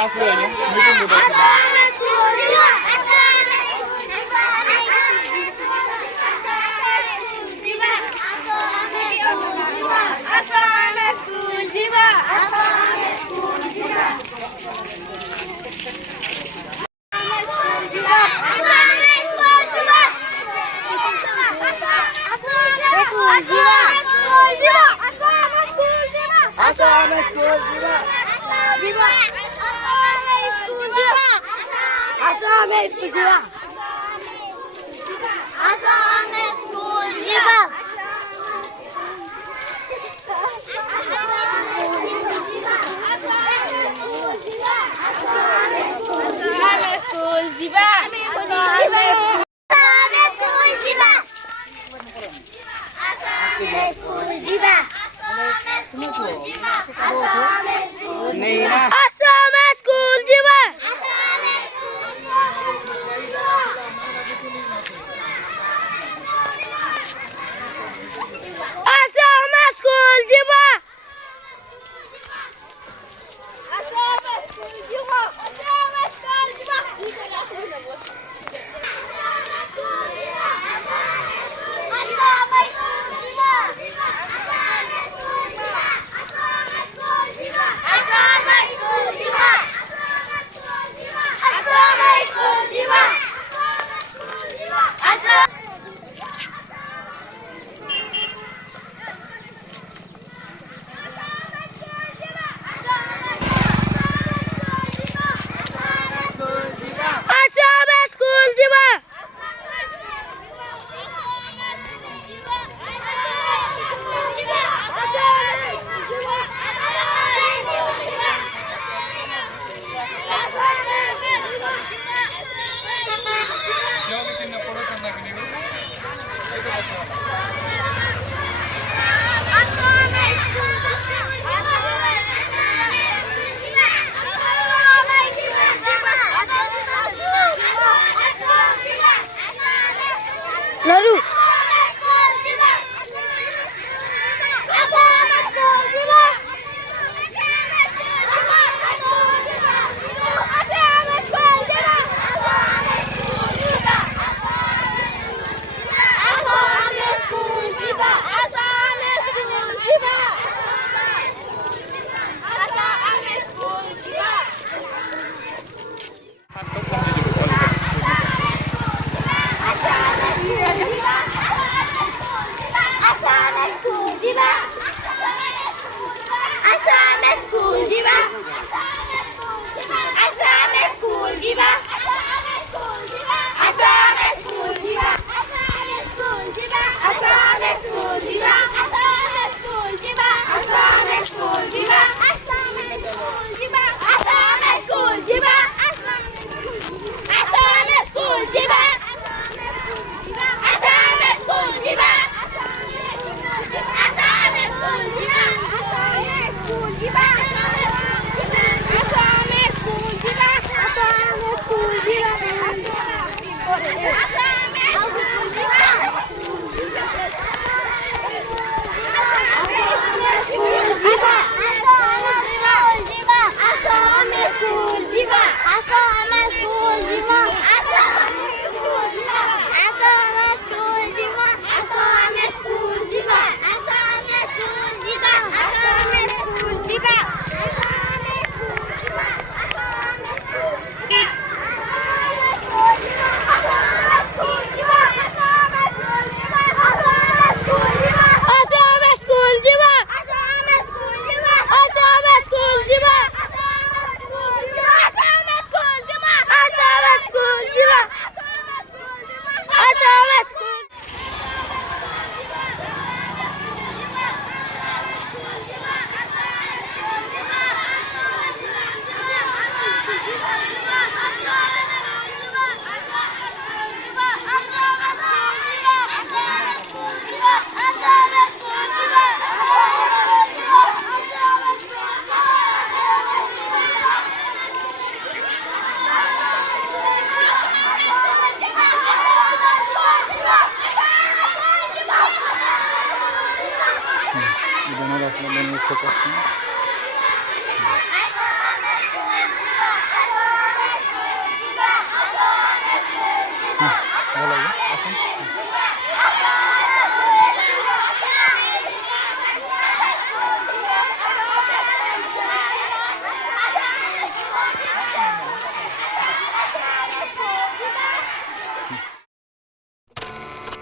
असं मीटिंग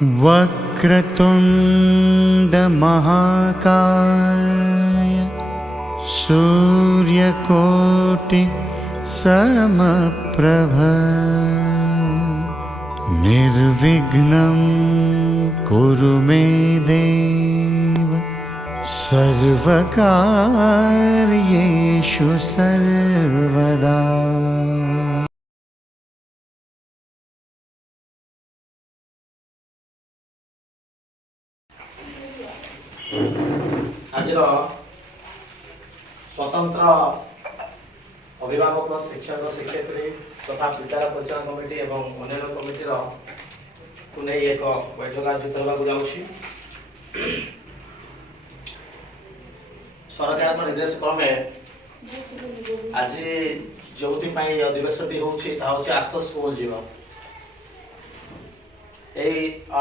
वक्रतुंड महाकाय सूर्यकोटि समप्रभ निर्विघ्नं कुरु मे देव सर्वकार्येषु सर्वदा। आज स्वतंत्र अभिभावक शिक्षक शिक्षयित्री तथा विद्यालय परिचालन कमिटी एवं अन्य कमिटीर को नहीं एक बैठक आयोजित होगा जाऊँगी। सरकार निर्देश क्रमे आज जो अधिवेशन होती आस स्कूल जीव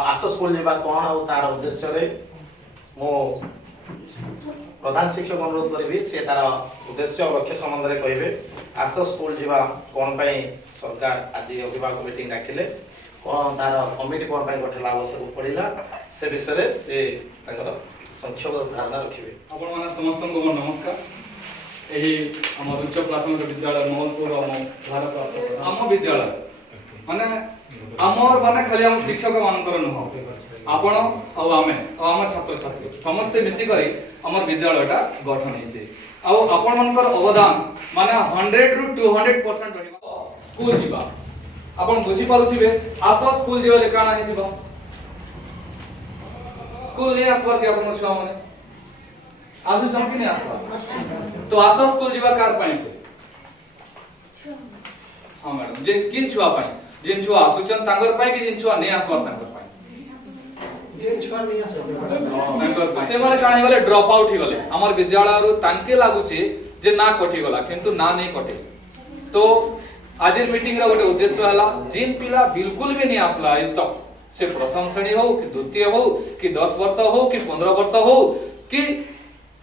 आस स्कूल जीवा कौन और तार उद्देश्य मो प्रधान शिक्षक अनुरोध करी से तार उद्देश्य और लक्ष्य संबंध में कहे आस स्कूल जीवा कौन सरकार आज अभिभावक मीटिंग डाकिले कौन तार कमिटी कौन गठन आवश्यक पड़ा से विषय से संक्षेप धारणा रखिए। आपण माने समस्त को नमस्कार। यही आम उच्च प्राथमिक विद्यालय मोहनपुर भारत आम विद्यालय माने आमर माने खाली आम शिक्षक मानकर नुह आपण आम छात्र छात्री समस्ते मिसिक आम विद्यालयटा गठन होइसे आपण मानकर अवदान माने 100 रु 200% रहिबा स्कूल जीवा आपण बुझी पारुथिबे आस स्कूल जीवा ले काना हिथिबा स्कूल नहीं आसबार के अपन छुआ माने आजु समझ नहीं आसबा तो आस स्कूल जीवा कार पाई हां मैडम जे किन छुआ पाई जिन छुआ आसुचन तांगर पाई कि जिन छुआ नहीं आसबार तांगर पाई जिन छुआ नहीं आसबार तांगर पाई से माने काणी गले ड्रॉप आउट ही गले हमर विद्यालय रु तांके लागुचे जे ना कटि गला किंतु ना नहीं कटे तो आज मीटिंग रा गोटे उद्देश्य हला जिन पिला बिल्कुल भी नहीं आसला इस तक से प्रथम श्रेणी हो कि द्वितीय हो कि 10 वर्ष हो कि 15 वर्ष हो कि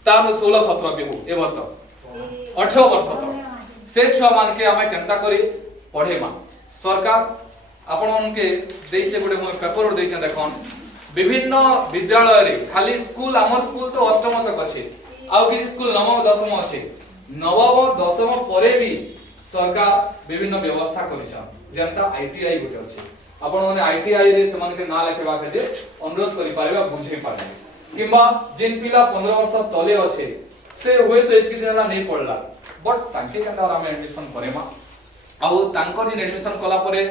तानु 16 17 भी हो ए बत 18 वर्ष तक से छुआ मान के हमें केनता करी पढ़े मा सरकार आपण उनके देइचे गोटे mo पेपर देइचे देखन विभिन्न विद्यालय रे खाली स्कूल हमर स्कूल तो अष्टम तक अछि आउ किसी स्कूल नवम दशम अछि नवम दशम परे भी सरकार विभिन्न व्यवस्था करिसा जनता आईटीआई गोटे अछि आपण माने आईटीआई रे समान के ना लेखेबा के जे अनुरोध करि पारिबा बुझै पारे किबा जिन पिला 15 वर्ष तले अछि से होय तो एतकी दिन नै पड़ला बट तांके केनता हम एडमिशन करेमा आ तांकर जिन एडमिशन कला परे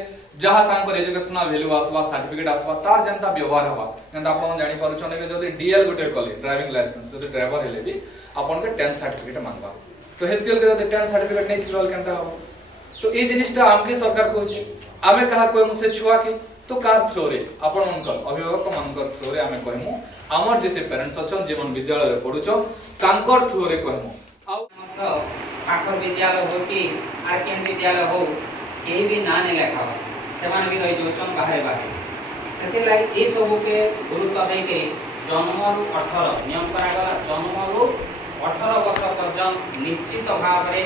जहा तांकर एजुकेशनल वैल्यू आसबा सर्टिफिकेट आसबा तार जनता व्यवहार हवा जेंता आपण जानि पारु छने के जदी डीएल गोटे कले ड्राइविंग लाइसेंस जदी ड्राइवर हेले भी आपण के 10 सर्टिफिकेट मांगबा तो हेतकेल के जदी 10 सर्टिफिकेट नै थिलल केनता हो तो ए जिनिसटा हमके सरकार कहूची आमे कहा कोइ मुसे छुआ के तो कार थ्रो रे आपण मनकर अभिभावक मनकर थ्रो रे आमे कहमु हमर जेते पेरेंट्स अछन जेमन विद्यालय रे पढुछन तांकर थ्रो रे कहमु आ पाखर विद्यालय हो कि आर केन विद्यालय हो केही भी ना ने लेखा सेमान भी रही जोचन बाहर बाहर सेते लागि ए सब के गुरुत्व दे के जन्म रु 18 नियम करा गला जन्म रु 18 वर्ष पर्यंत निश्चित भाव रे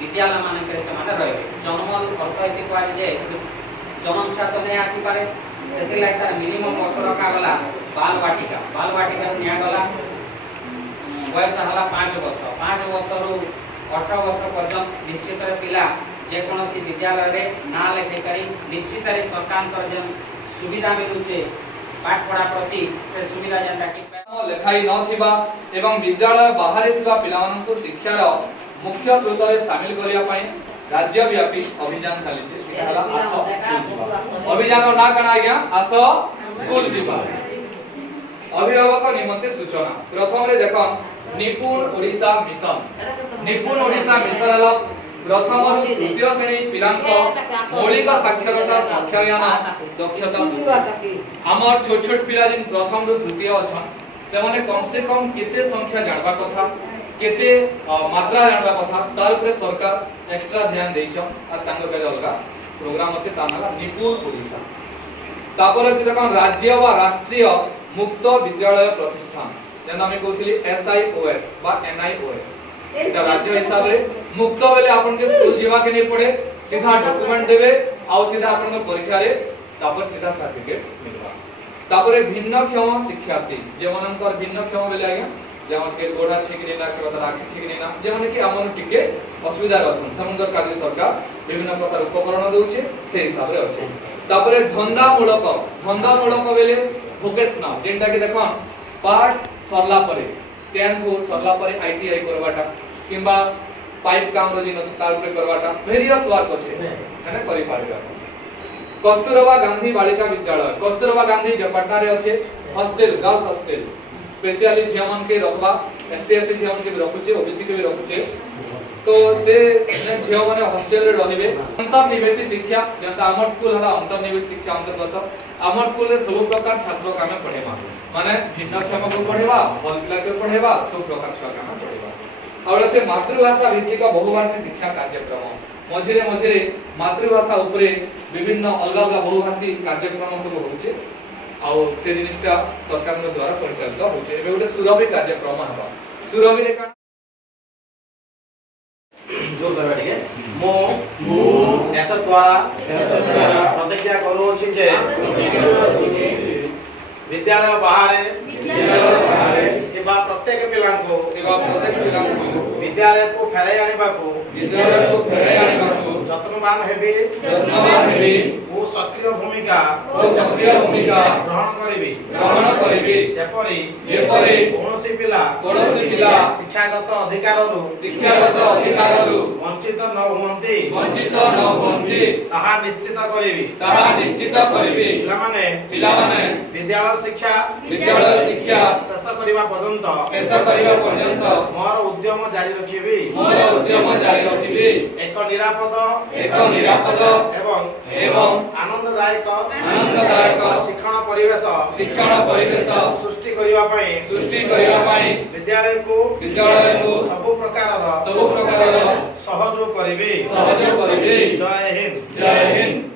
विद्यालय मानक से रहे जन्म अर्थ ये कहुए जन्म छात्र नहीं आसी पारे से तार मिनिमम वर्ष रखा गला बाल बाटिका निगला बयस है 5 वर्ष 5 वर्ष रु 18 वर्ष पर्यंत निश्चित पिला जेकोसी विद्यालय रे ना लेखे निश्चित सरकार जन सुविधा मिलुचे पाठ पढ़ा प्रति से सुविधा जेनटा कि लेखाई न थिबा एवं विद्यालय बाहर थिबा पिलामानंकु शिक्षार मुख्य स्रोत रे शामिल करिया पई राज्यव्यापी अभियान चली छे एला आस स्कूल जीवा अभियान ना कणा गया आस स्कूल जीवा अभिभावक निमंते सूचना प्रथम रे देखन निपुण ओडिसा मिशन हला प्रथम रु द्वितीय श्रेणी पिलांक मौलिक साक्षरता संख्या ज्ञान दक्षता हमर छोट छोट पिला जिन प्रथम रु तृतीय अछन से माने कम से कम केते संख्या जानबा कथा केते मात्रा जानबा कथा तार ऊपर सरकार एक्स्ट्रा ध्यान दैछन आ तांगर के अलगा प्रोग्राम अछि तानाला निपुण ओडिसा तापर अछि देखन राज्य वा राष्ट्रीय मुक्त विद्यालय प्रतिष्ठान जेना हम कहथिली SIOS बा NIOS एटा राज्य हिसाब रे मुक्त बेले आपन के स्कूल जीवा के नहीं पड़े सीधा डॉक्यूमेंट देबे आ सीधा आपन को परीक्षा रे तापर सीधा सर्टिफिकेट मिलबा तापरे भिन्नक्षम शिक्षार्थी जे मनकर भिन्नक्षम बेले आज्ञा जेमन के गोड़ा ठीक नहीं ना के आखि ठीक नहीं ना जे माने कि हमन टिके असुविधा रहछन समंदर कादी सरकार विभिन्न प्रकार उपकरण दउचे से हिसाब रे अछि। तापरे धंदामूलक बेले भोकेशनल जेंटा के देखो पाठ सरला परे 10th हो सरला परे आईटीआई करबाटा किंबा पाइप काम रो जिन तार ऊपर करबाटा वेरियस वर्क अछि हैना करि पारबा। कस्तूरबा गांधी बालिका विद्यालय कस्तूरबा गांधी जो पटना रे अछि हॉस्टल गर्ल्स हॉस्टल स्पेशली झियामन के रखबा एसटीएस झियामन के भी रखुचे ओबीसी के भी रखुचे तो से झियो माने हॉस्टल रे रहिबे। अंतर्निवेशी शिक्षा जेंता हमर स्कूल हला अंतर्निवेशी शिक्षा अंतर्गत हमर स्कूल रे सब प्रकार छात्र का में पढेबा माने भिन्नक्षम को पढेबा बल पिला के पढेबा सब प्रकार छात्र का में पढेबा। और अछि मातृभाषा भित्तिक बहुभाषी शिक्षा कार्यक्रम मझिरे मातृभाषा उपरे विभिन्न अलग अलग बहुभाषी कार्यक्रम सब होचे आउ से जिनिसटा सरकार द्वारा परिचालित होचे। एबे गोटे सुरभि कार्यक्रम हबा सुरभि रे जोर करबा ठीक मो एत द्वारा प्रतिज्ञा करूछि जे विद्यालय बाहर एबा प्रत्येक पिला को विद्यालय को फेराई आनिबा को जत्नवान हेबी ओ सक्रिय भूमिका ग्रहण करिबी जेपरि कोनोसी पिला शिक्षागत अधिकाररु वंचित न हुअंती ताहा निश्चित करिबी पिलामाने विद्यालय शिक्षा शेष करिबा पर्यंत मोर उद्यम जारी रखिबी एक निरापद एवं आनंददायक शिक्षण परिवेश सृष्टि करिबा पई विद्यालय को सब प्रकार सहयोग करिबी। जय हिंद।